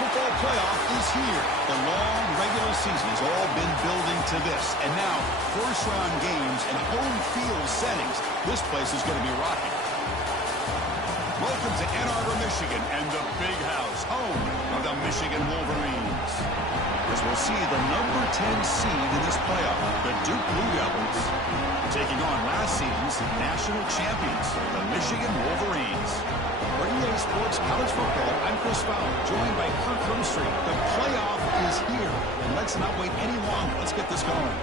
football playoff is here. The long regular season has all been building to this. And now, first-round games and home field settings. This place is going to be rocking. Welcome to Ann Arbor, Michigan, and the Big House, home of the Michigan Wolverines. As we'll see the number 10 seed in this playoff, the Duke Blue Devils, taking on last season's national champions, the Michigan Wolverines. For EA Sports College Football, I'm Chris Fowler, joined by Kirk Herbstreit. The playoff is here, and let's not wait any longer. Let's get this going.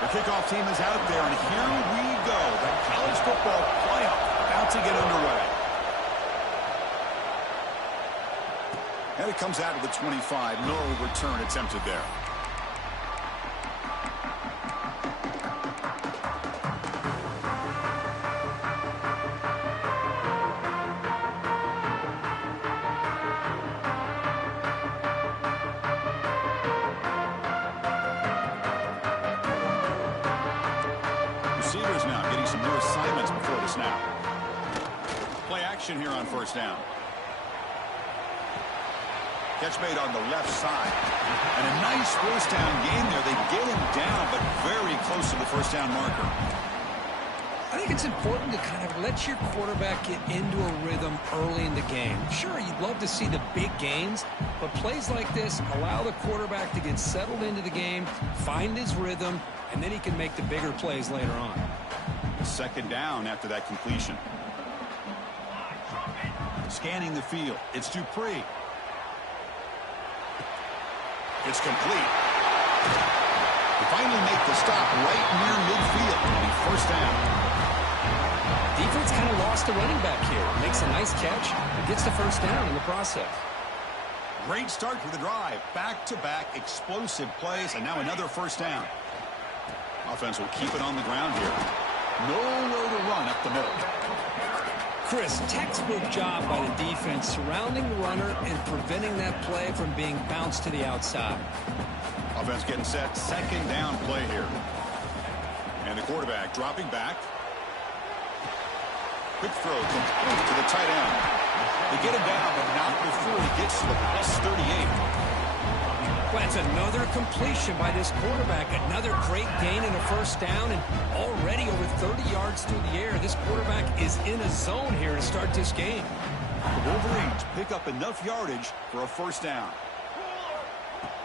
The kickoff team is out there, and here we go. The college football playoff about to get underway. And it comes out of the 25. No return attempted there. Receivers now getting some new assignments before the snap. Play action here on first down. Catch made on the left side. And a nice first down gain there. They get him down, but very close to the first down marker. I think it's important to kind of let your quarterback get into a rhythm early in the game. Sure, you'd love to see the big gains, but plays like this allow the quarterback to get settled into the game, find his rhythm, and then he can make the bigger plays later on. Second down after that completion. Scanning the field. It's Dupree. It's complete. They finally make the stop right near midfield. It'll be first down. Defense kind of lost the running back here. Makes a nice catch and gets the first down in the process. Great start for the drive. Back-to-back explosive plays, and now another first down. Offense will keep it on the ground here. Nowhere to run up the middle. Chris, textbook job by the defense surrounding the runner and preventing that play from being bounced to the outside. Offense getting set. Second down play here. And the quarterback dropping back. Quick throw complete to the tight end. They get him down, but not before he gets to the plus 38. Well, that's another completion by this quarterback. Another great gain in a first down, and already over 30 yards through the air. This quarterback is in a zone here to start this game. The Wolverines pick up enough yardage for a first down.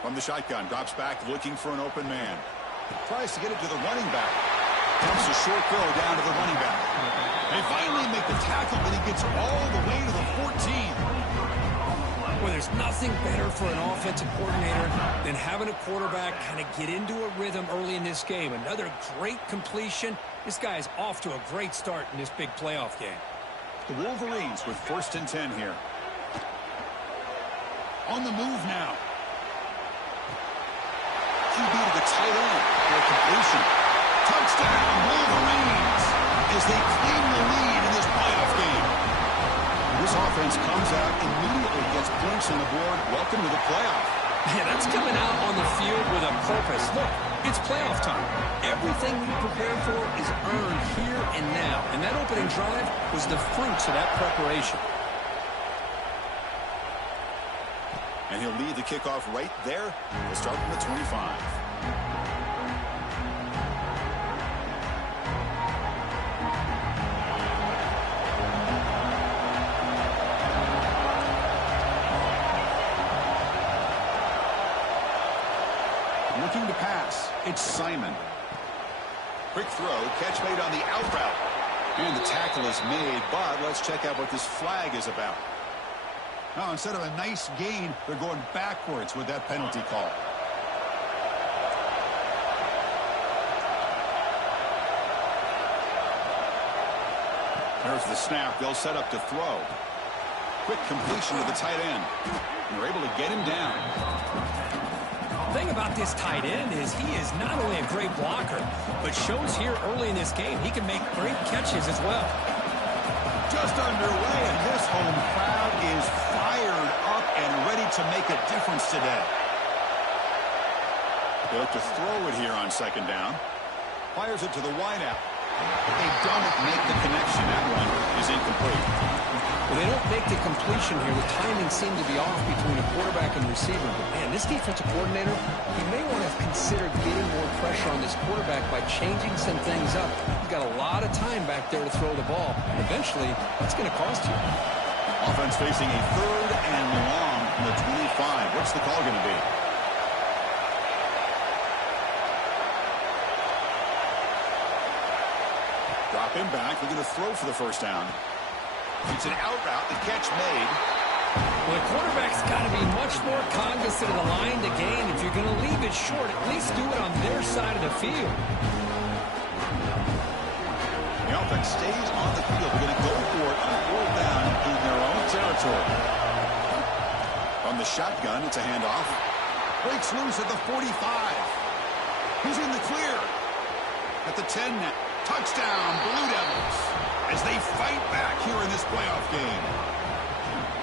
From the shotgun, drops back looking for an open man. Tries to get it to the running back. Comes a short throw down to the running back. They finally make the tackle, but he gets all the way to the 14. Well, there's nothing better for an offensive coordinator than having a quarterback kind of get into a rhythm early in this game. Another great completion. This guy is off to a great start in this big playoff game. The Wolverines with first and 10 here. On the move now. QB to the tight end for a completion. Touchdown, Wolverines, as they claim the lead in this playoff game. This offense comes out, immediately gets points on the board. Welcome to the playoff. Yeah, that's coming out on the field with a purpose. Look, it's playoff time. Everything we prepared for is earned here and now. And that opening drive was the fruits of that preparation. And he'll lead the kickoff right there. We'll start from the 25. Looking to pass. It's Simon. Quick throw. Catch made on the out route. And the tackle is made, but let's check out what this flag is about. Now, instead of a nice gain, they're going backwards with that penalty call. There's the snap. They'll set up to throw. Quick completion to the tight end. And they're able to get him down. The thing about this tight end is he is not only a great blocker, but shows here early in this game he can make great catches as well. Just underway, and this home crowd is fired up and ready to make a difference today. They look to throw it here on second down. Fires it to the wideout. They don't make the connection. That one is incomplete. Well, they don't make the completion here. The timing seemed to be off between a quarterback and receiver. But, man, this defensive coordinator, he may want to consider getting more pressure on this quarterback by changing some things up. He's got a lot of time back there to throw the ball. Eventually, that's going to cost you. Offense facing a 3rd and long from the 25. What's the call going to be? Drop him back. We're going to throw for the first down. It's an out route. The catch made. Well, the quarterback's got to be much more cognizant of the line to gain. If you're going to leave it short, at least do it on their side of the field. The offense stays on the field. They're going to go for it on 4th down in their own territory. From the shotgun, it's a handoff. Breaks loose at the 45. He's in the clear. At the 10 now. Touchdown, Blue Devils, as they fight back here in this playoff game.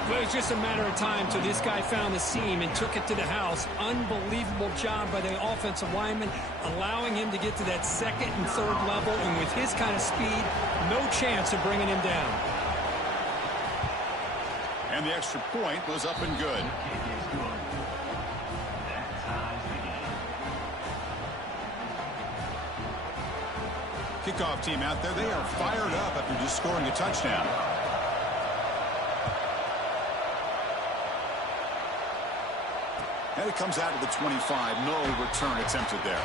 Well, it was just a matter of time till this guy found the seam and took it to the house. Unbelievable job by the offensive lineman, allowing him to get to that 2nd and 3rd level, and with his kind of speed, no chance of bringing him down. And the extra point was up and good. Kickoff team out there, they are fired up after just scoring a touchdown. And it comes out to the 25. No return attempted there.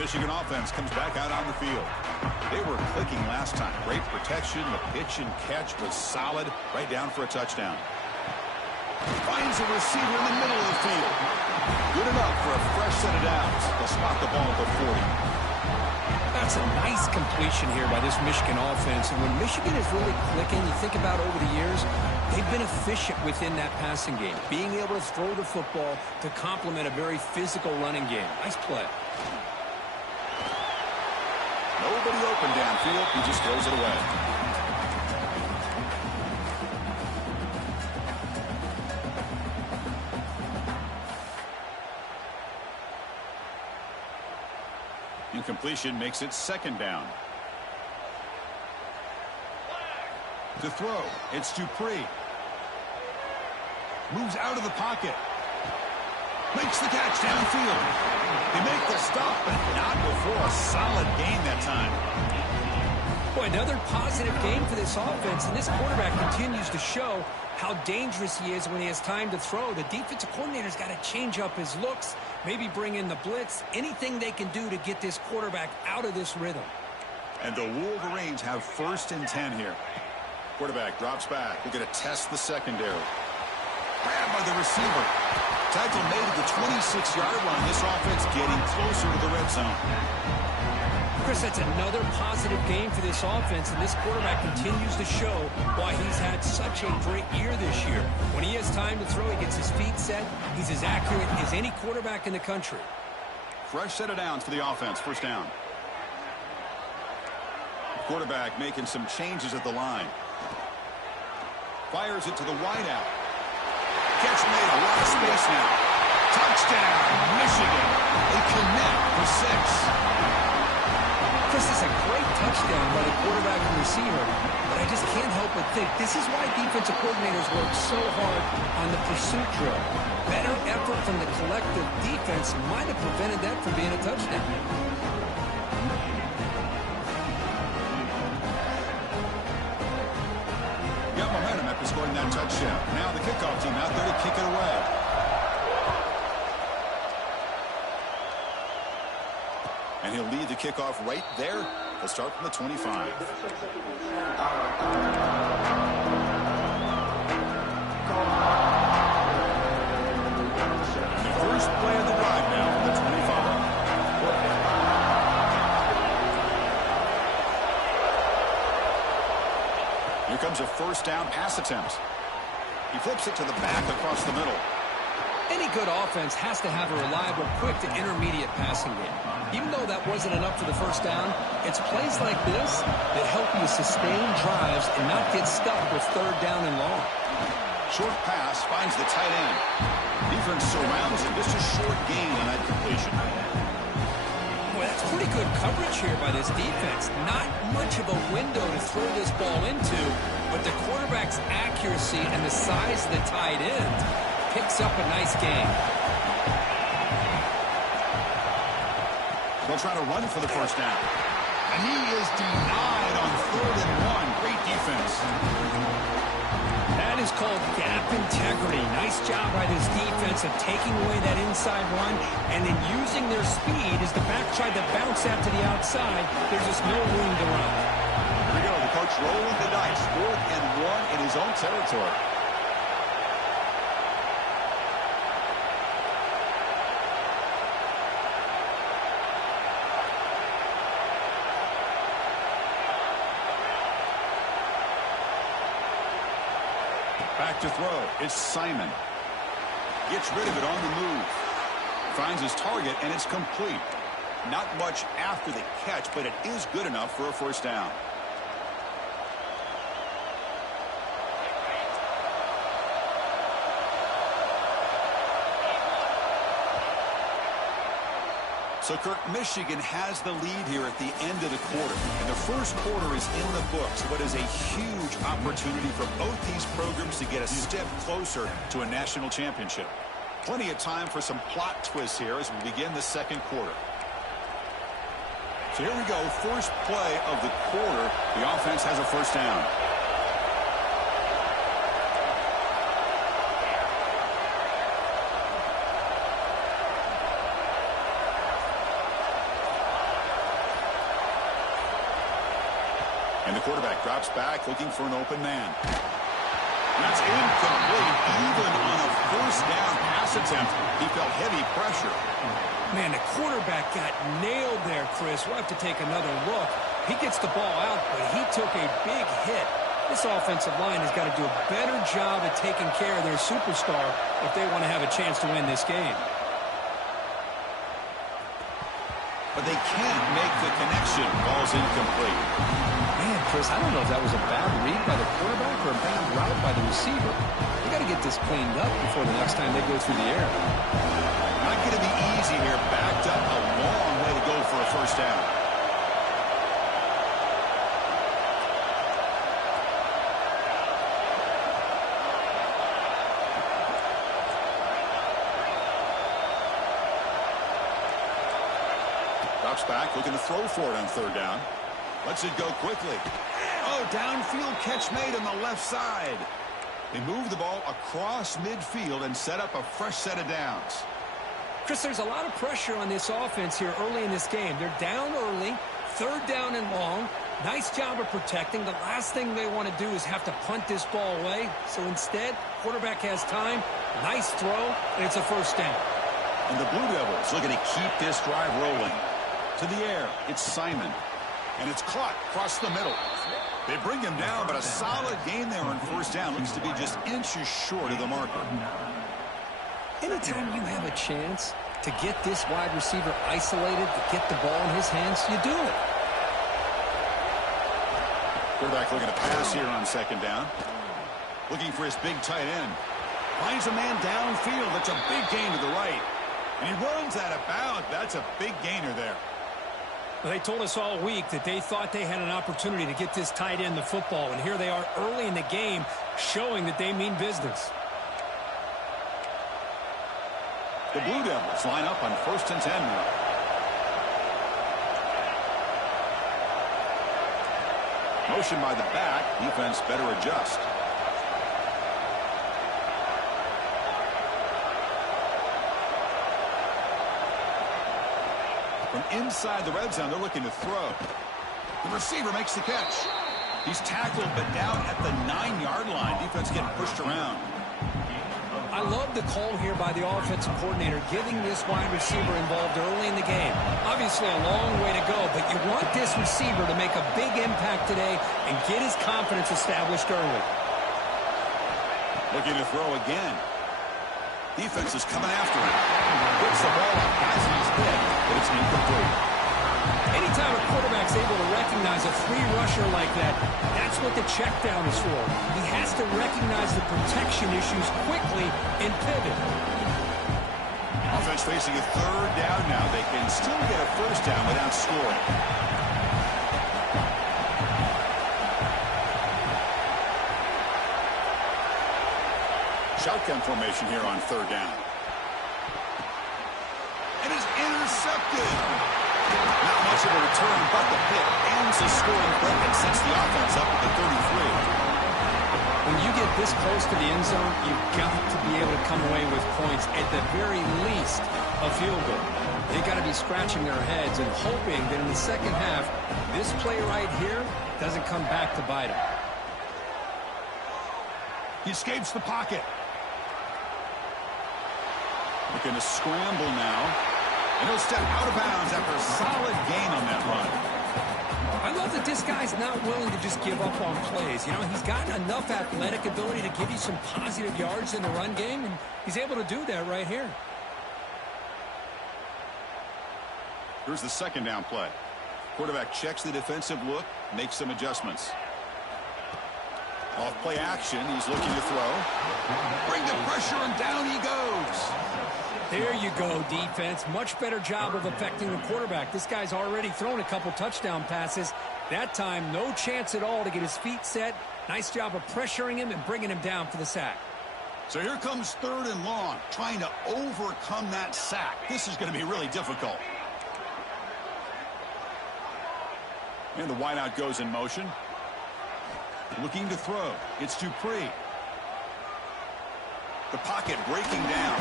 Michigan offense comes back out on the field. They were clicking last time. Great protection. The pitch and catch was solid. Right down for a touchdown. Finds a receiver in the middle of the field. Good enough for a fresh set of downs. They'll spot the ball at the 40. That's a nice completion here by this Michigan offense. And when Michigan is really clicking, you think about over the years, they've been efficient within that passing game. Being able to throw the football to complement a very physical running game. Nice play. Nobody open downfield. He just throws it away. Incompletion makes it 2nd down. To throw, it's Dupree. Moves out of the pocket. Makes the catch downfield. They make the stop, but not before a solid gain that time. Boy, another positive game for this offense, and this quarterback continues to show how dangerous he is when he has time to throw. The defensive coordinator's got to change up his looks, maybe bring in the blitz, anything they can do to get this quarterback out of this rhythm. And the Wolverines have 1st and 10 here. Quarterback drops back. They're going to test the secondary. Grabbed by the receiver. Tackle made at the 26-yard line. This offense getting closer to the red zone. Chris, that's another positive game for this offense, and this quarterback continues to show why he's had such a great year this year. When he has time to throw, he gets his feet set. He's as accurate as any quarterback in the country. Fresh set of downs for the offense. 1st down. Quarterback making some changes at the line. Fires it to the wideout. Catch made, a lot of space now. Touchdown, Michigan. They connect for 6. This is a great touchdown by the quarterback and receiver, but I just can't help but think this is why defensive coordinators work so hard on the pursuit drill. Better effort from the collective defense might have prevented that from being a touchdown. Got momentum after scoring that touchdown. Now the kickoff team out there to kick it away. And he'll lead the kickoff right there. He'll start from the 25. The first play of the drive now from the 25. Here comes a 1st down pass attempt. He flips it to the back across the middle. Any good offense has to have a reliable, quick to intermediate passing game. Even though that wasn't enough for the first down, it's plays like this that help you sustain drives and not get stuck with third down and long. Short pass finds the tight end. Defense surrounds him. Just a short gain on that completion. Boy, that's pretty good coverage here by this defense. Not much of a window to throw this ball into, but the quarterback's accuracy and the size of the tight end picks up a nice gain. They'll try to run for the first down. And he is denied on 3rd and 1. Great defense. That is called gap integrity. Nice job by this defense of taking away that inside run and then using their speed as the back tried to bounce out to the outside. There's just no room to run. Here we go. The coach rolling the dice. 4th and 1 in his own territory. Back to throw. It's Simon. Gets rid of it on the move. Finds his target, and it's complete. Not much after the catch, but it is good enough for a first down. So, Kirk, Michigan has the lead here at the end of the quarter. And the first quarter is in the books. What is a huge opportunity for both these programs to get a step closer to a national championship. Plenty of time for some plot twists here as we begin the second quarter. So here we go. First play of the quarter. The offense has a first down. And the quarterback drops back looking for an open man. That's incomplete. Even on a first down pass attempt, he felt heavy pressure. Man, the quarterback got nailed there, Chris. We'll have to take another look. He gets the ball out, but he took a big hit. This offensive line has got to do a better job at taking care of their superstar if they want to have a chance to win this game. But they can't make the connection. Ball's incomplete. Man, Chris, I don't know if that was a bad read by the quarterback or a bad route by the receiver. They got to get this cleaned up before the next time they go through the air. Not going to be easy here. Backed up a long way to go for a first down. Drops back, looking to throw for it on third down. Lets it go quickly. Oh, downfield catch made on the left side. They move the ball across midfield and set up a fresh set of downs. Chris, there's a lot of pressure on this offense here early in this game. They're down early, third down and long. Nice job of protecting. The last thing they want to do is have to punt this ball away. So instead, quarterback has time, nice throw, and it's a first down. And the Blue Devils looking to keep this drive rolling. To the air, it's Simon. And it's caught across the middle. They bring him down, but a solid gain there on first down. Looks to be just inches short of the marker. Anytime you have a chance to get this wide receiver isolated, to get the ball in his hands, you do it. Quarterback looking to pass here on second down. Looking for his big tight end. Finds a man downfield. That's a big gain to the right. And he runs out of bounds. That's a big gainer there. Well, they told us all week that they thought they had an opportunity to get this tight end the football, and here they are early in the game showing that they mean business. The Blue Devils line up on 1st and 10 now. Motion by the back. Defense better adjust. From inside the red zone, they're looking to throw. The receiver makes the catch. He's tackled, but down at the 9-yard line. Defense getting pushed around. I love the call here by the offensive coordinator, getting this wide receiver involved early in the game. Obviously a long way to go, but you want this receiver to make a big impact today and get his confidence established early. Looking to throw again. Defense is coming after him. Gets the ball up, has his head, but it's incomplete. Anytime a quarterback's able to recognize a free rusher like that, that's what the check down is for. He has to recognize the protection issues quickly and pivot. Offense facing a third down now. They can still get a first down without scoring. Shotgun formation here on third down. And it's intercepted. Not much of a return, but the hit ends the scoring threat and sets the offense up at the 33. When you get this close to the end zone, you've got to be able to come away with points, at the very least, a field goal. They've got to be scratching their heads and hoping that in the second half, this play right here doesn't come back to bite them. He escapes the pocket. Looking to scramble now. And he'll step out of bounds after a solid gain on that run. I love that this guy's not willing to just give up on plays. You know, he's got enough athletic ability to give you some positive yards in the run game, and he's able to do that right here. Here's the second down play. Quarterback checks the defensive look, makes some adjustments. Off play action, he's looking to throw. Bring the pressure, and down he goes. There you go, defense. Much better job of affecting the quarterback. This guy's already thrown a couple touchdown passes. That time, no chance at all to get his feet set. Nice job of pressuring him and bringing him down for the sack. So here comes third and long, trying to overcome that sack. This is going to be really difficult. And the wideout goes in motion. Looking to throw. It's Dupree. The pocket breaking down.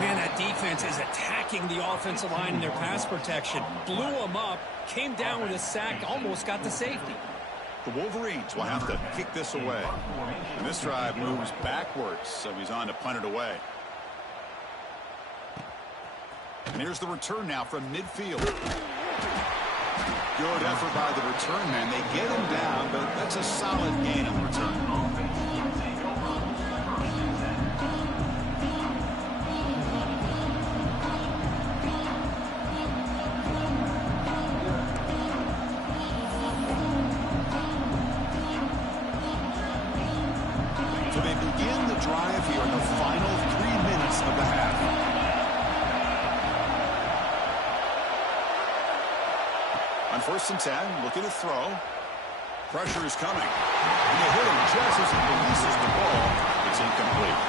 Man, that defense is attacking the offensive line in their pass protection. Blew them up, came down with a sack, almost got the safety. The Wolverines will have to kick this away. And this drive moves backwards, so he's on to punt it away. And here's the return now from midfield. Good effort by the return man. They get him down, but that's a solid gain on the return. So they begin the drive here in the final 3 minutes of the half. On 1st and 10, looking to throw. Pressure is coming. And they hit him just as he releases the ball. It's incomplete.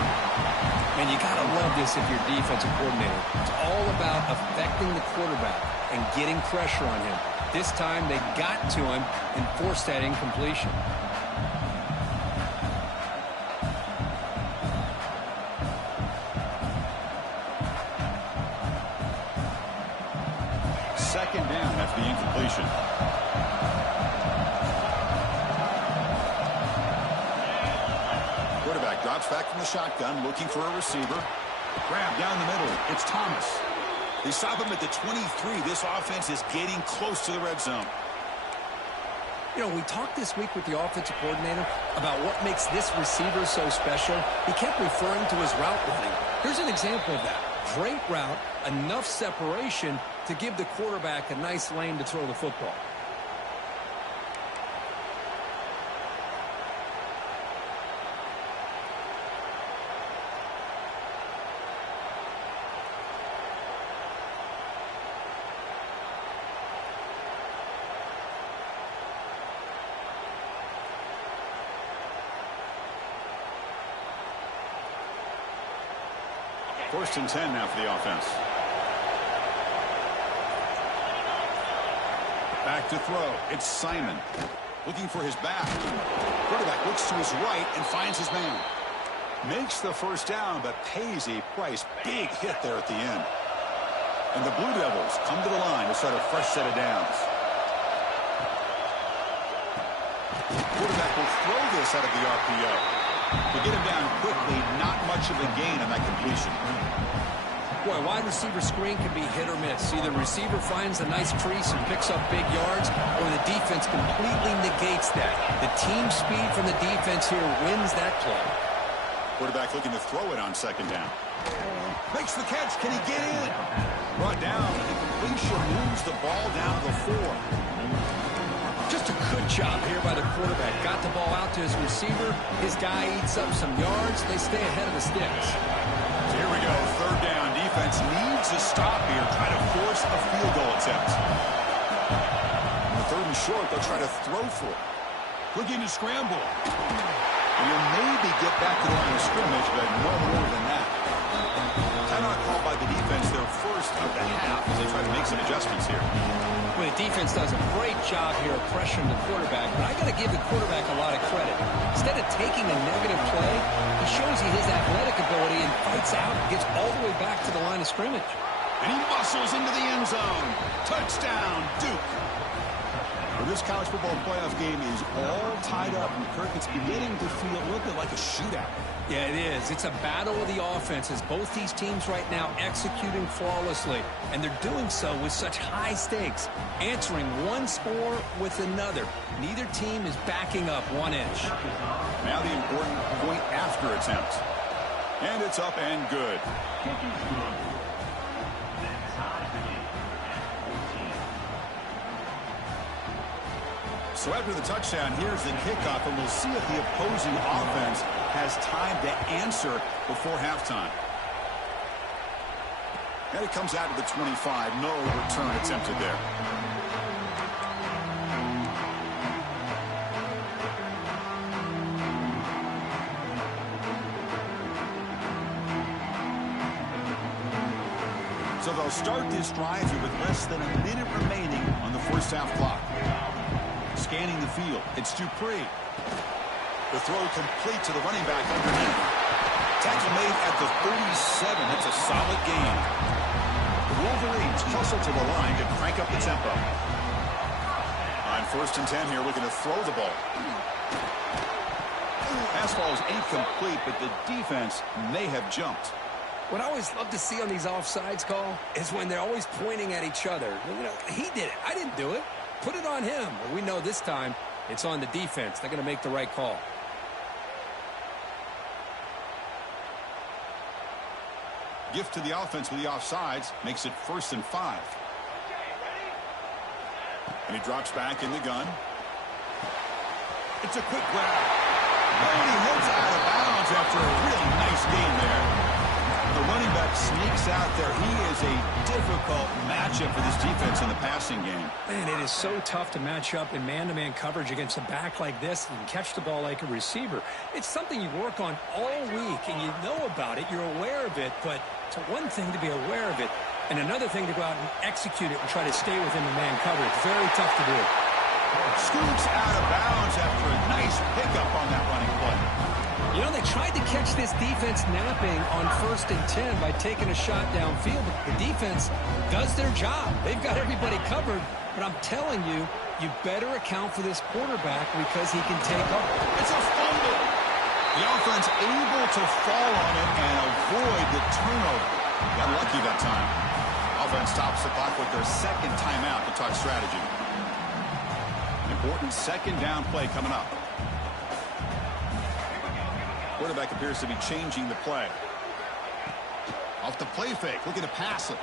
And you got to love this if you're defensive coordinator. It's all about affecting the quarterback and getting pressure on him. This time they got to him and forced that incompletion. Second down after the incompletion. Quarterback drops back from the shotgun, looking for a receiver. Grab down the middle. It's Thomas. They stop him at the 23. This offense is getting close to the red zone. You know, we talked this week with the offensive coordinator about what makes this receiver so special. He kept referring to his route running. Here's an example of that. Great route, enough separation to give the quarterback a nice lane to throw the football. First and 10 now for the offense. Back to throw. It's Simon. Looking for his back. Quarterback looks to his right and finds his man. Makes the first down, but pays a price. Big hit there at the end. And the Blue Devils come to the line to start a fresh set of downs. Quarterback will throw this out of the RPO. To get him down quickly, not much of a gain on that completion. Boy, a wide receiver screen can be hit or miss. Either the receiver finds a nice crease and picks up big yards, or the defense completely negates that. The team speed from the defense here wins that play. Quarterback looking to throw it on second down. Makes the catch. Can he get in? Brought down. Incompletion moves the ball down to the 4. Just a good job here by the quarterback. Got the ball out to his receiver. His guy eats up some yards. They stay ahead of the sticks. So here we go. Third down. Defense needs a stop here. Try to force a field goal attempt. On the third and short, they'll try to throw for it. Looking to scramble. And you'll maybe get back to the line of scrimmage, but no more than that. Timeout called by the defense, their first of the half, as they try to make some adjustments here. Well, the defense does a great job here of pressuring the quarterback, but I got to give the quarterback a lot of credit. Instead of taking a negative play, he shows you his athletic ability and fights out and gets all the way back to the line of scrimmage. And he muscles into the end zone. Touchdown, Duke. Well, this college football playoff game is all tied up, and Kirk, it's beginning to feel a little bit like a shootout. Yeah, it is. It's a battle of the offenses. Both these teams right now executing flawlessly, and they're doing so with such high stakes, answering one score with another. Neither team is backing up 1 inch. Now the important point after attempt. And it's up and good. So after the touchdown, here's the kickoff, and we'll see if the opposing offense has time to answer before halftime. And it comes out to the 25. No return attempted there. So they'll start this drive here with less than a minute remaining on the first half clock. Scanning the field, it's Dupree. The throw complete to the running back underneath. Tackle made at the 37. That's a solid gain. The Wolverines hustle to the line to crank up the tempo. On 1st and 10 here, looking to throw the ball. Pass ball is incomplete, but the defense may have jumped. What I always love to see on these offsides call is when they're always pointing at each other. You know, he did it. I didn't do it. Put it on him. Well, we know this time it's on the defense. They're going to make the right call. Gift to the offense with the offsides. Makes it 1st and 5. And he drops back in the gun. It's a quick grab. And he heads out of bounds after a really nice game there. The running back sneaks out there. He is a difficult matchup for this defense in the passing game. Man, it is so tough to match up in man-to-man coverage against a back like this and catch the ball like a receiver. It's something you work on all week, and you know about it. You're aware of it, but it's one thing to be aware of it, and another thing to go out and execute it and try to stay within the man coverage. Very tough to do. Scoops out of bounds after a nice pickup on that running play. You know, they tried to catch this defense napping on 1st and 10 by taking a shot downfield, but the defense does their job. They've got everybody covered, but I'm telling you, you better account for this quarterback because he can take off. It's a fumble. The offense able to fall on it and avoid the turnover. Got lucky that time. Offense stops the clock with their 2nd timeout to talk strategy. An important 2nd down play coming up. Quarterback appears to be changing the play. Off the play fake, looking to pass it.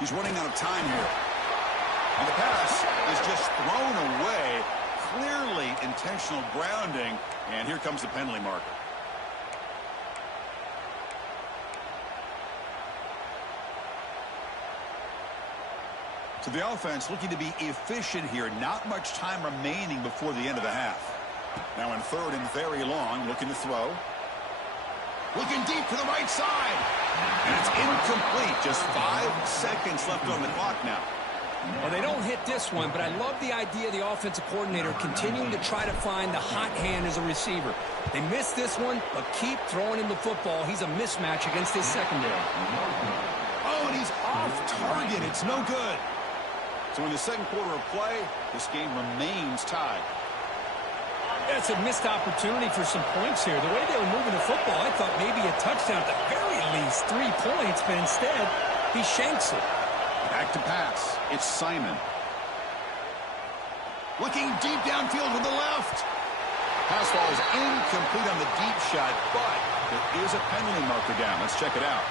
He's running out of time here. And the pass is just thrown away. Clearly intentional grounding. And here comes the penalty marker. So the offense looking to be efficient here. Not much time remaining before the end of the half. Now in 3rd and very long, looking to throw. Looking deep to the right side. And it's incomplete. Just 5 seconds left on the clock now. Well, they don't hit this one, but I love the idea of the offensive coordinator continuing to try to find the hot hand as a receiver. They missed this one, but keep throwing him the football. He's a mismatch against his secondary. Oh, and he's off target. It's no good. So in the 2nd quarter of play, this game remains tied. It's a missed opportunity for some points here. The way they were moving the football, I thought maybe a touchdown at the very these 3 points, but instead he shanks it. Back to pass. It's Simon. Looking deep downfield with the left. Pass ball is incomplete on the deep shot, but there is a penalty marker down. Let's check it out.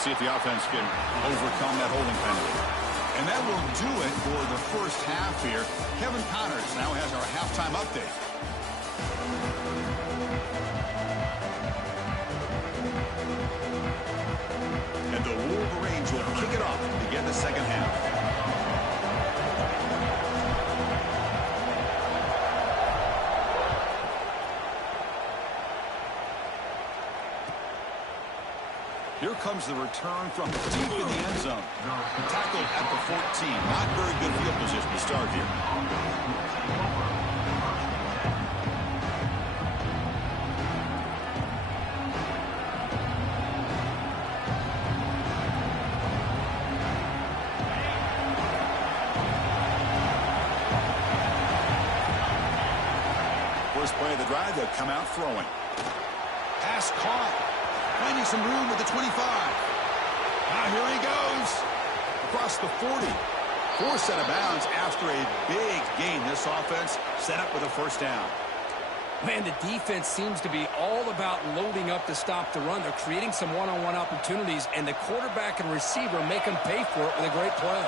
See if the offense can overcome that holding penalty. And that will do it for the first half here. Kevin Connors now has our halftime update. And the Wolverines will kick it off to begin the second half. Here comes the return from deep in the end zone. Tackled at the 14. Not very good field position to start here. First play of the drive, they'll come out throwing. Pass caught. Finding some room at the 25. Now here he goes. Across the 40. Forced out of bounds after a big gain. This offense set up with a first down. Man, the defense seems to be all about loading up to stop the run. They're creating some one-on-one opportunities, and the quarterback and receiver make them pay for it with a great play.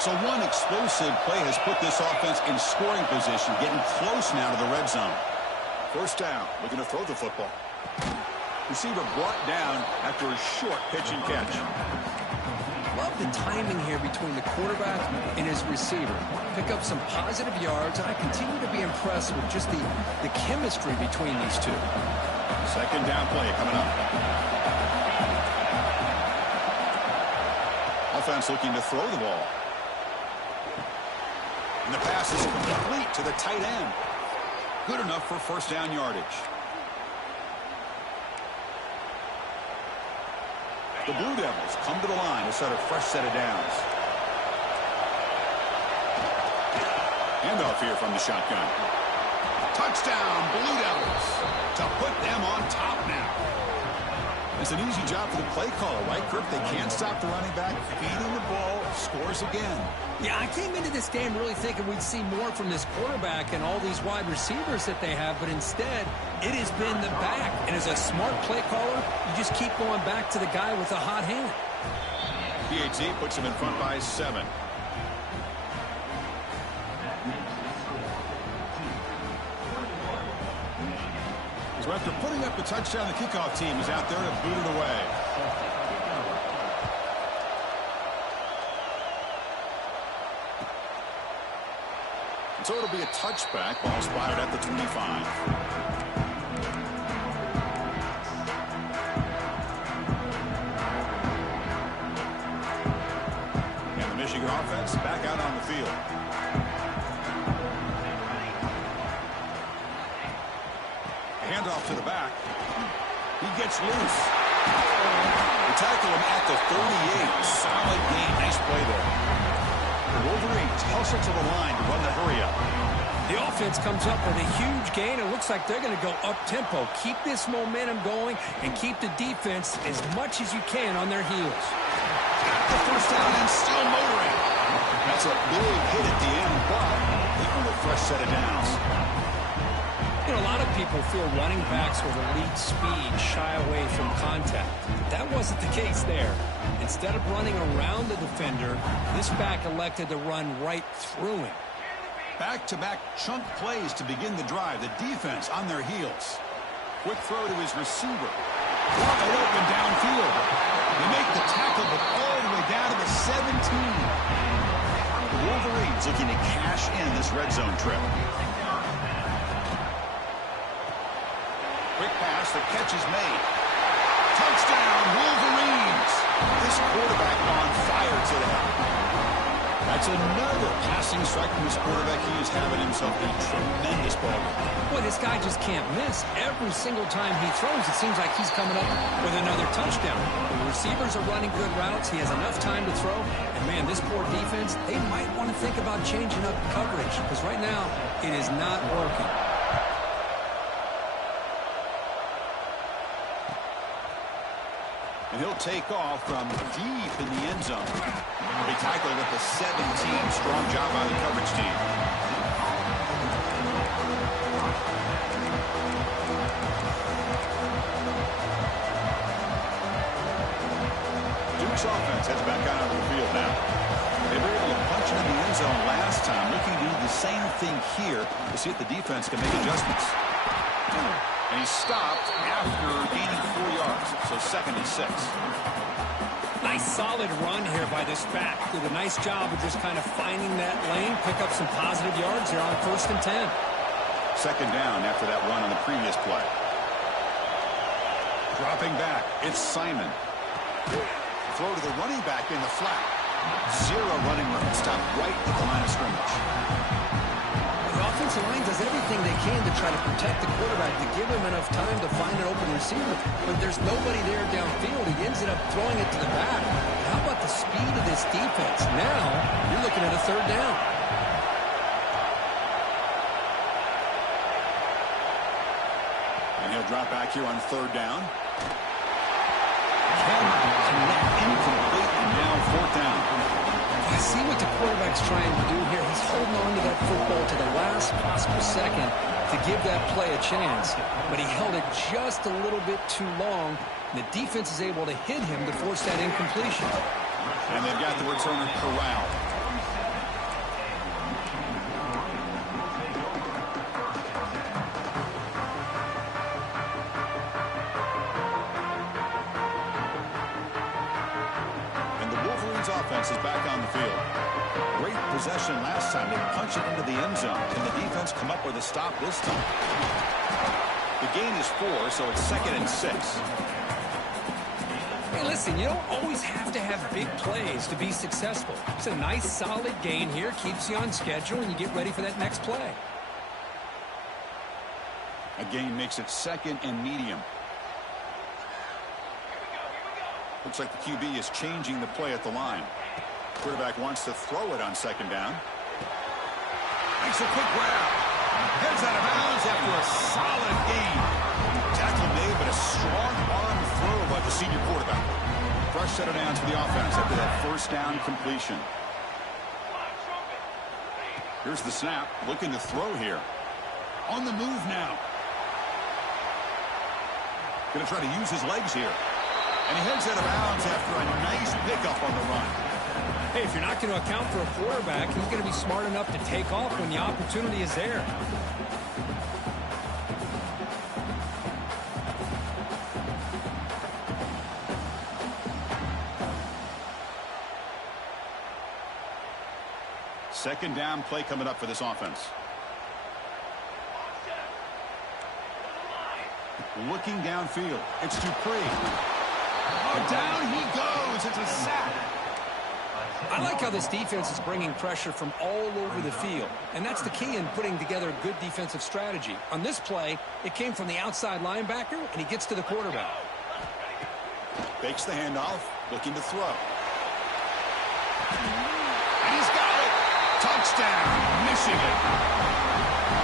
So one explosive play has put this offense in scoring position, getting close now to the red zone. First down, looking to throw the football. Receiver brought down after a short pitch and catch. Love the timing here between the quarterback and his receiver. Pick up some positive yards, and I continue to be impressed with just the chemistry between these two. Second down play coming up. Offense looking to throw the ball. And the pass is complete to the tight end. Good enough for first down yardage. The Blue Devils come to the line to start a fresh set of downs. Handoff here from the shotgun. Touchdown, Blue Devils, to put them on top now. It's an easy job for the play caller, right, Kirk? They can't stop the running back, feeding the ball, scores again. Yeah, I came into this game really thinking we'd see more from this quarterback and all these wide receivers that they have, but instead, it has been the back. And as a smart play caller, you just keep going back to the guy with a hot hand. PAT puts him in front by 7. So after putting up the touchdown, the kickoff team is out there to boot it away. And so it'll be a touchback. Ball spotted at the 25. And the Michigan offense back out on the field. Handoff to the back. He gets loose. They tackle him at the 38. Solid gain. Nice play there. The Wolverines hustle to the line to run the hurry-up. The offense comes up with a huge gain. It looks like they're going to go up-tempo. Keep this momentum going and keep the defense as much as you can on their heels. The first down and still motoring. That's a big hit at the end, but they earn a fresh set of downs. You know, a lot of people feel running backs with elite speed shy away from contact. That wasn't the case there. Instead of running around the defender, this back elected to run right through him. Back-to-back chunk plays to begin the drive. The defense on their heels. Quick throw to his receiver. Wide open downfield. They make the tackle, but all the way down to the 17. The Wolverines looking to cash in this red zone trip. Quick pass, the catch is made. Touchdown, Wolverines. This quarterback on fire today. That's another passing strike from this quarterback. He is having himself a tremendous ball game. Boy, this guy just can't miss. Every single time he throws, it seems like he's coming up with another touchdown. The receivers are running good routes. He has enough time to throw. And, man, this poor defense, they might want to think about changing up coverage because right now it is not working. And he'll take off from deep in the end zone. They tackled at the 17. Strong job by the coverage team. Duke's offense heads back out onto the field now. They were able to punch it in the end zone last time. Looking to do the same thing here to see if the defense can make adjustments. And he stopped after gaining 4 yards. So 2nd and 6. Nice solid run here by this back. Did a nice job of just kind of finding that lane, pick up some positive yards here on 1st and 10. 2nd down after that run on the previous play. Dropping back, it's Simon. Throw to the running back in the flat. 0 running room. Stopped right at the line of scrimmage. The offensive line does everything they can to try to protect the quarterback, to give him enough time to find an open receiver. But there's nobody there downfield. He ends up throwing it to the back. How about the speed of this defense? Now you're looking at a 3rd down. And he'll drop back here on 3rd down. Incomplete, and now 4th down. I see what the quarterback's trying to do here. He's holding on to that football to the last possible second to give that play a chance. But he held it just a little bit too long. And the defense is able to hit him to force that incompletion. And they've got the returner corralled. Offense is back on the field. Great possession last time. They punch it into the end zone. Can the defense come up with a stop this time? The gain is 4, so it's 2nd and 6. Hey, listen, you don't always have to have big plays to be successful. It's a nice, solid gain here. Keeps you on schedule, and you get ready for that next play. A gain makes it 2nd and medium. Looks like the QB is changing the play at the line. Quarterback wants to throw it on 2nd down. Makes a quick grab. Heads out of bounds after a solid gain. Tackle made, but a strong arm throw by the senior quarterback. Fresh set of downs for the offense after that 1st down completion. Here's the snap. Looking to throw here. On the move now. Going to try to use his legs here. And he heads out of bounds after a nice pickup on the run. Hey, if you're not going to account for a quarterback, he's going to be smart enough to take off when the opportunity is there. Second down play coming up for this offense. Looking downfield. It's Dupree. Oh, down he goes. It's a sack. I like how this defense is bringing pressure from all over the field. And that's the key in putting together a good defensive strategy. On this play, it came from the outside linebacker, and he gets to the quarterback. Fakes the handoff, looking to throw. And he's got it. Touchdown, Michigan.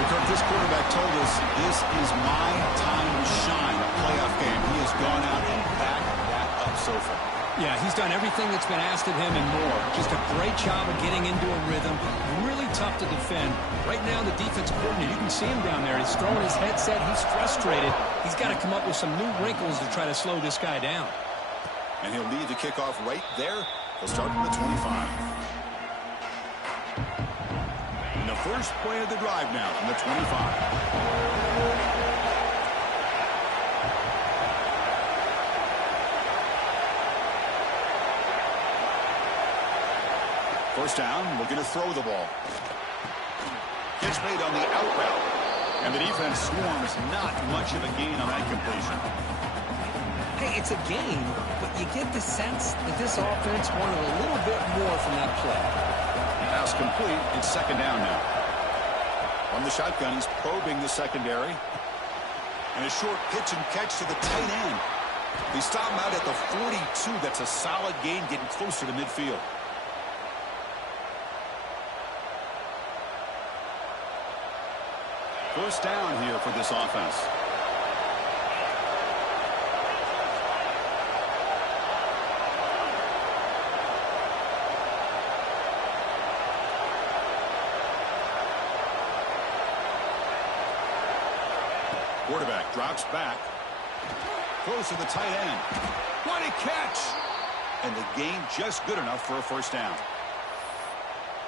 Because this quarterback told us this is my time to shine, a playoff game. He has gone out and backed that up so far. Yeah, he's done everything that's been asked of him and more. Just a great job of getting into a rhythm. Really tough to defend. Right now, the defensive coordinator, you can see him down there. He's throwing his headset. He's frustrated. He's got to come up with some new wrinkles to try to slow this guy down. And he'll lead the kickoff right there. He'll start from the 25. And the first play of the drive now from the 25. First down, looking to throw the ball. Catch made on the out route. And the defense swarms, not much of a gain on that completion. Hey, it's a gain, but you get the sense that this offense wanted a little bit more from that play. Pass complete. It's second down now. From the shotgun, he's probing the secondary. And a short pitch and catch to the tight end. They stop him out at the 42. That's a solid gain, getting closer to midfield. First down here for this offense. Quarterback drops back. Throws to the tight end. What a catch! And the game just good enough for a first down.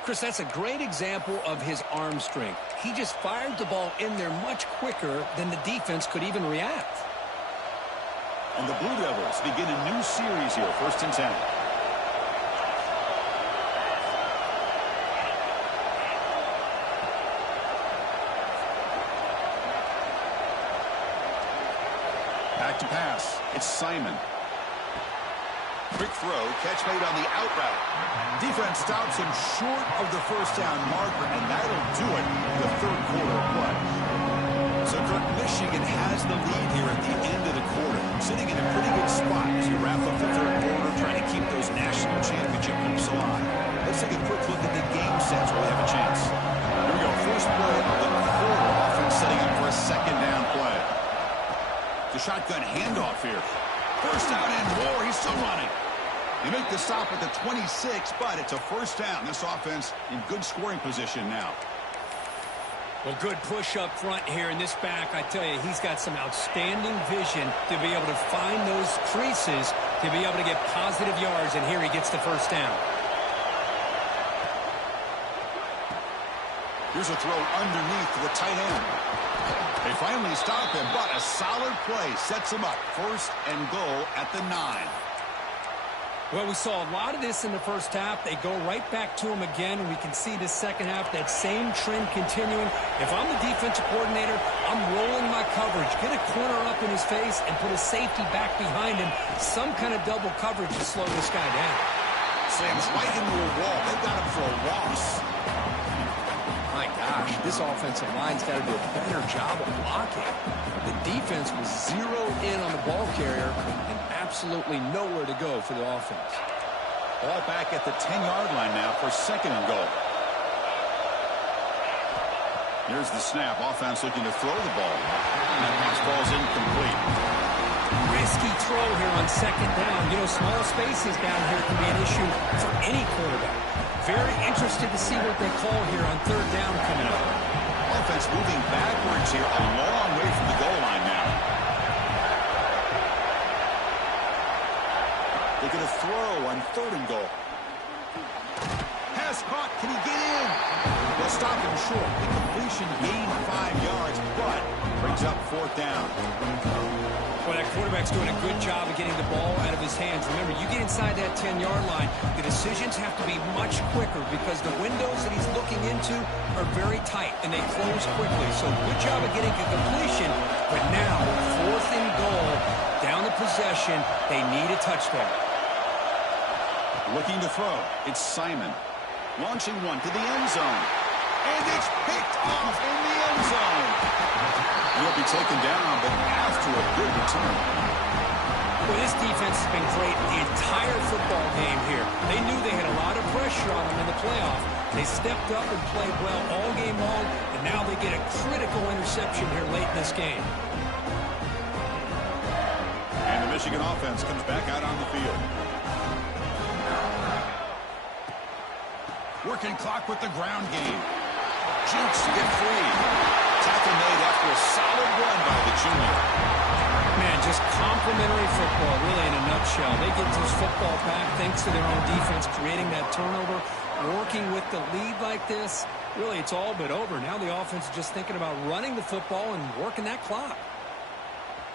Chris, that's a great example of his arm strength. He just fired the ball in there much quicker than the defense could even react. And the Blue Devils begin a new series here, 1st and 10. Back to pass. It's Simon. Quick throw. Catch made on the out route. Defense stops him short of the first down marker, and that'll do it in the 3rd quarter of play. So, Kirk, Michigan has the lead here at the end of the quarter, sitting in a pretty good spot as you wrap up the 3rd quarter, trying to keep those national championship hopes alive. Let's take a quick look at the game sets where we have a chance. Here we go. First play of the quarter. Offense setting up for a 2nd down play. The shotgun handoff here. First down and more. He's still running. They make the stop at the 26, but it's a first down. This offense in good scoring position now. Well, good push up front here in this back. I tell you, he's got some outstanding vision to be able to find those creases, to be able to get positive yards, and here he gets the first down. Here's a throw underneath to the tight end. They finally stop him, but a solid play sets him up. 1st and goal at the 9. Well, we saw a lot of this in the first half. They go right back to him again, and we can see the second half, that same trend continuing. If I'm the defensive coordinator, I'm rolling my coverage. Get a corner up in his face and put a safety back behind him. Some kind of double coverage to slow this guy down. Slams right into a wall. They've got him for a loss. My gosh, this offensive line's got to do a better job of blocking. The defense was zeroed in on the ball carrier and absolutely nowhere to go for the offense. Ball back at the 10-yard line now for 2nd and goal. Here's the snap. Offense looking to throw the ball. And that pass ball's incomplete. Risky throw here on 2nd down. You know, small spaces down here can be an issue for any quarterback. Very interested to see what they call here on 3rd down coming up. Offense moving backwards here, a long way from the goal line now. They're going to throw on 3rd and goal. Pass caught. Can he get in? They'll stop him short. The completion gained 5 yards, but brings up 4th down. Well, that quarterback's doing a good job of getting the ball out of his hands. Remember, you get inside that 10-yard line, the decisions have to be much quicker because the windows that he's looking into are very tight, and they close quickly. So good job of getting a completion, but now 4th and goal, down the possession, they need a touchdown. Looking to throw. It's Simon. Launching one to the end zone. And it's picked off in the end zone. He'll be taken down, but after a good return. Well, this defense has been great the entire football game here. They knew they had a lot of pressure on them in the playoff. They stepped up and played well all game long, and now they get a critical interception here late in this game. And the Michigan offense comes back out on the field. Working clock with the ground game. Jukes to get free. Tackle made after a solid run by the junior. Man, just complimentary football, really, in a nutshell. They get this football back thanks to their own defense, creating that turnover, working with the lead like this. Really, it's all but over. Now the offense is just thinking about running the football and working that clock.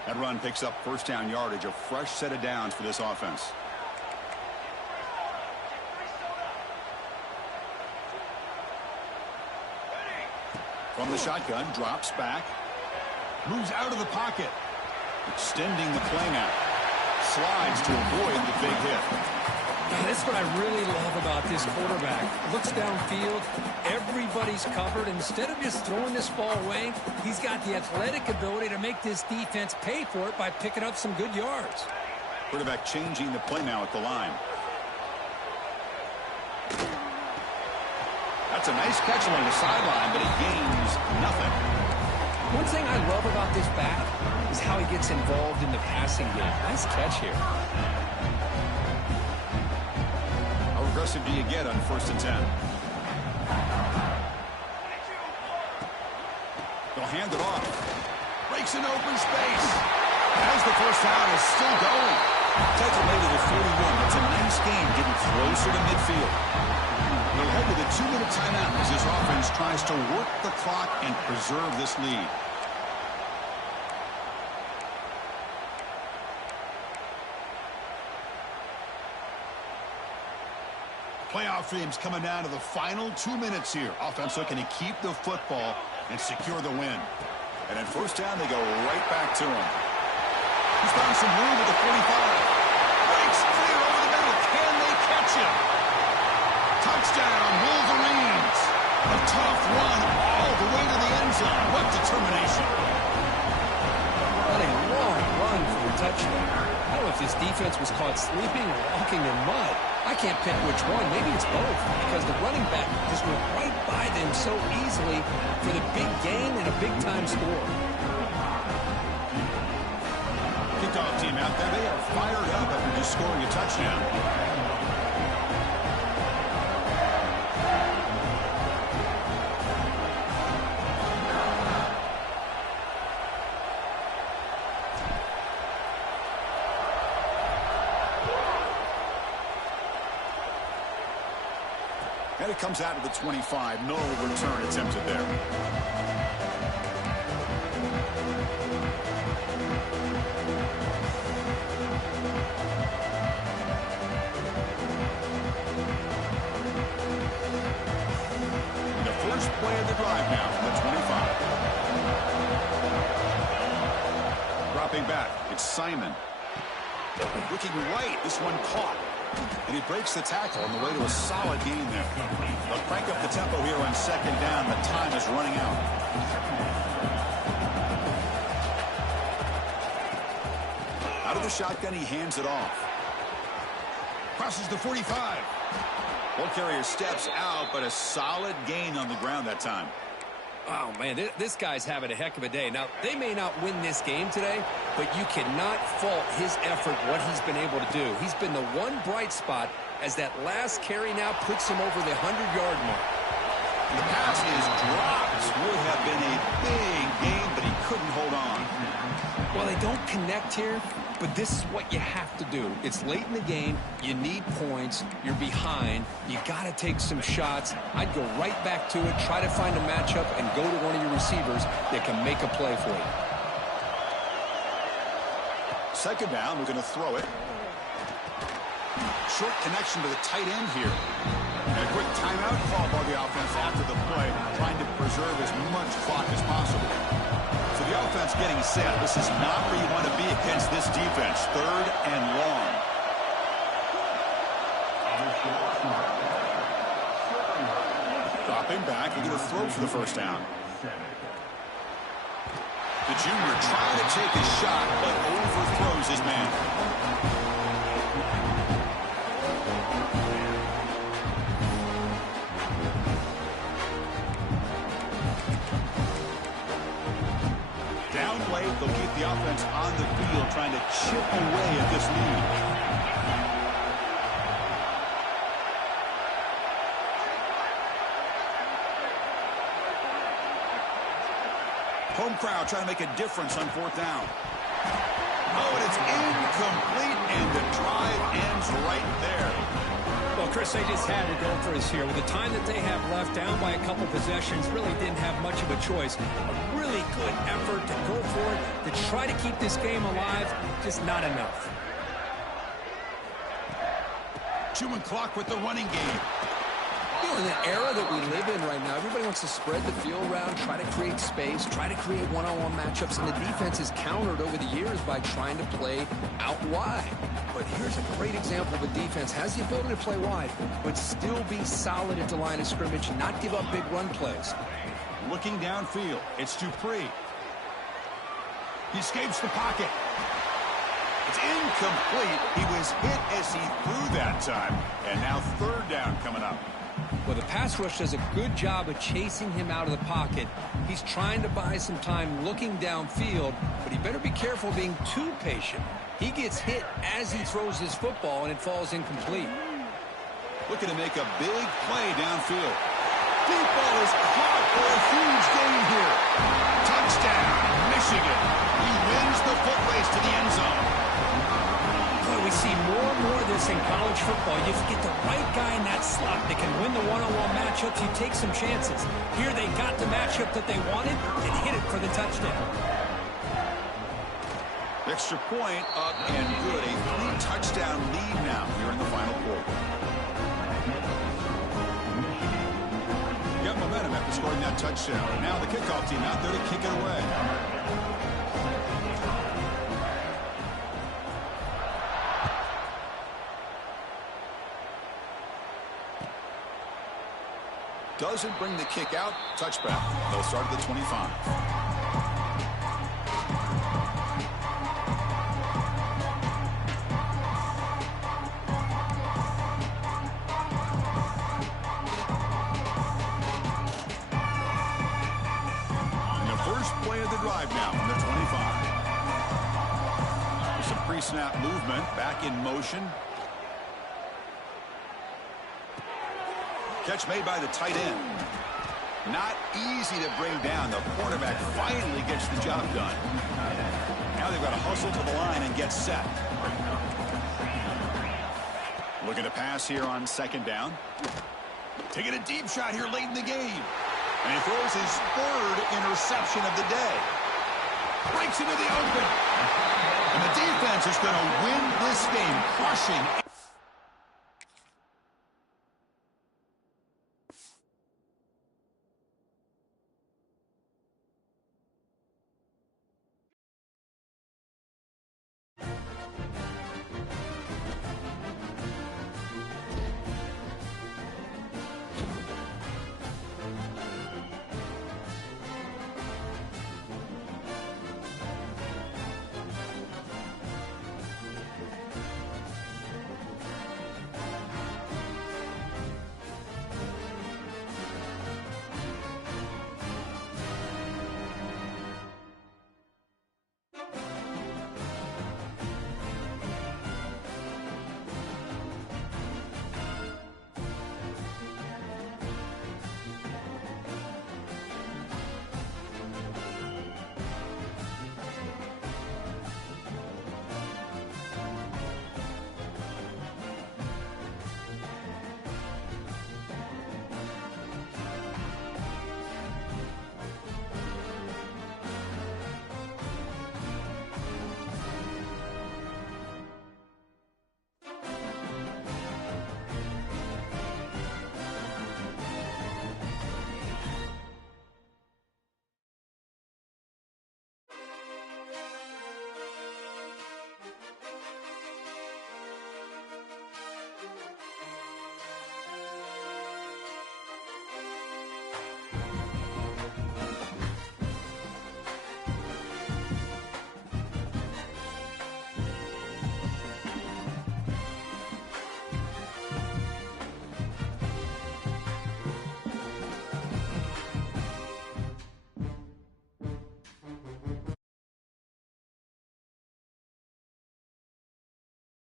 That run picks up 1st down yardage, a fresh set of downs for this offense. From the shotgun, drops back. Moves out of the pocket. Extending the play now. Slides to avoid the big hit. Now, that's what I really love about this quarterback. Looks downfield. Everybody's covered. Instead of just throwing this ball away, he's got the athletic ability to make this defense pay for it by picking up some good yards. Quarterback changing the play now at the line. That's a nice catch along the sideline, but he gains nothing. One thing I love about this back is how he gets involved in the passing game. Nice catch here. How aggressive do you get on 1st and 10? They'll hand it off. Breaks Makes an open space. As the first down is still going. Take it away to the 41. It's a nice game getting closer to midfield. We'll head to the 2-minute timeout as this offense tries to work the clock and preserve this lead. Playoff games coming down to the final 2 minutes here. Offense looking to keep the football and secure the win. And at first down, they go right back to him. He's found some room at the 45. Breaks clear over the middle. Can they catch him? Touchdown, Wolverines. A tough run all the way to the end zone. What determination. What a long run for the touchdown. I don't know if this defense was caught sleeping or walking in mud. I can't pick which one. Maybe it's both, because the running back just went right by them so easily for the big gain and a big-time score. Kickoff team out there. They are fired up after just scoring a touchdown. And it comes out to the 25. No return attempted there. The first play of the drive now from the 25. Dropping back, it's Simon. Looking right, this one caught. And he breaks the tackle on the way to a solid gain there. They'll crank up the tempo here on second down. The time is running out. Out of the shotgun, he hands it off. Crosses the 45. Ball carrier steps out, but a solid gain on the ground that time. Oh, man, this guy's having a heck of a day. Now, they may not win this game today, but you cannot fault his effort, what he's been able to do. He's been the one bright spot as that last carry now puts him over the 100-yard mark. The pass is dropped. Would have been a big game, but he couldn't hold on. Well, they don't connect here, but this is what you have to do. It's late in the game. You need points. You're behind. You got to take some shots. I'd go right back to it, try to find a matchup, and go to one of your receivers that can make a play for you. Second down, we're going to throw it. Short connection to the tight end here. And a quick timeout call by the offense after the play, trying to preserve as much clock as possible. So the offense getting set. This is not where you want to be against this defense. Third and long. Dropping back, we're going to throw for the first down. The junior trying to take a shot, but overthrows his man. Down late, they'll keep the offense on the field, trying to chip away at this lead. Home crowd trying to make a difference on fourth down. Oh, and it's incomplete, and the drive ends right there. Well, Chris, they just had to go for us here. With the time that they have left, down by a couple possessions, really didn't have much of a choice. A really good effort to go for it, to try to keep this game alive, just not enough. Chewing clock with the running game. You know, in the era that we live in right now, everybody wants to spread the field around, try to create space, try to create one-on-one matchups, and the defense is countered over the years by trying to play out wide. But here's a great example of a defense has the ability to play wide, but still be solid at the line of scrimmage, not give up big run plays. Looking downfield, it's Dupree. He escapes the pocket. It's incomplete. He was hit as he threw that time, and now third down coming up. Well, the pass rush does a good job of chasing him out of the pocket. He's trying to buy some time looking downfield, but he better be careful being too patient. He gets hit as he throws his football, and it falls incomplete. Looking to make a big play downfield. Deep ball is caught for a huge gain here. Touchdown, Michigan. it. He wins the foot race to the end zone. Boy, we see more and more of this in college football. You get the right guy in that slot that can win the one-on-one matchups. You take some chances. Here they got the matchup that they wanted and hit it for the touchdown. Extra point up and good. A 3-touchdown lead now here in the final quarter. Got momentum after scoring that touchdown. Now the kickoff team out there to kick it away. Doesn't bring the kick out. Touchback. They'll start at the 25. Now from the 25. There's some pre-snap movement, back in motion. Catch made by the tight end. Not easy to bring down. The quarterback finally gets the job done. Now they've got to hustle to the line and get set. Looking to pass here on second down. Taking a deep shot here late in the game. And he throws his third interception of the day. Breaks into the open. And the defense is going to win this game, crushing